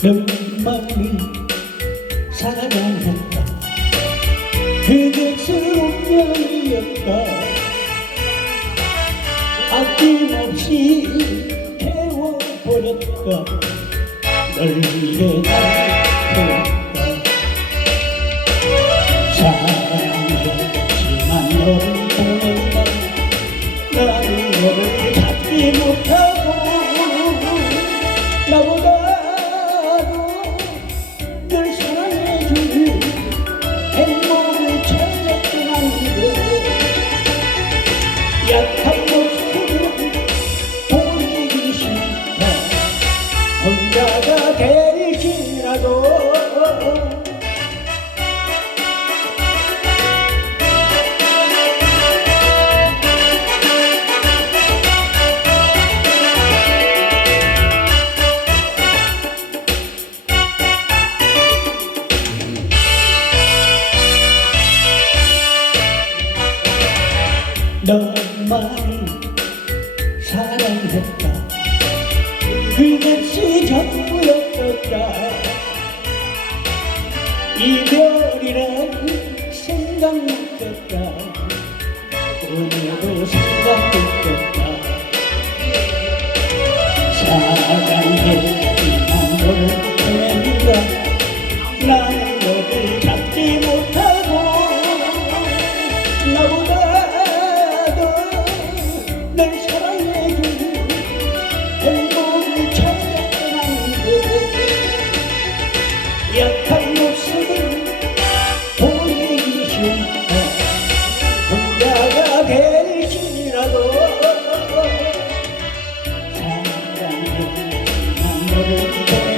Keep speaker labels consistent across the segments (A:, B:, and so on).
A: 정말을 사랑한다. 그대처럼 명이었다. 아낌없이 태워버렸다. 널 위해 날 태웠다. 사랑하지만 너를 약한 모습으로 보이기 싫다 혼자가 될지라도 너 만 사랑했다. 그것이 전부였었다. 이별이란 생각 못했다 오늘도 생각 못했다. 사랑했 약한 모습을 보이기 싫다 혼자가 될지라도 사랑했지만 너를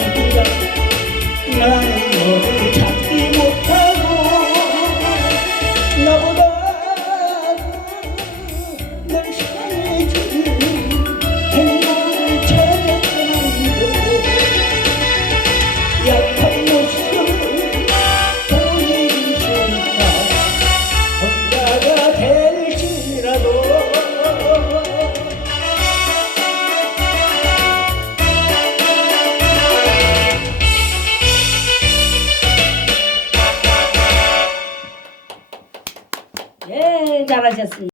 B: चारा जैसी।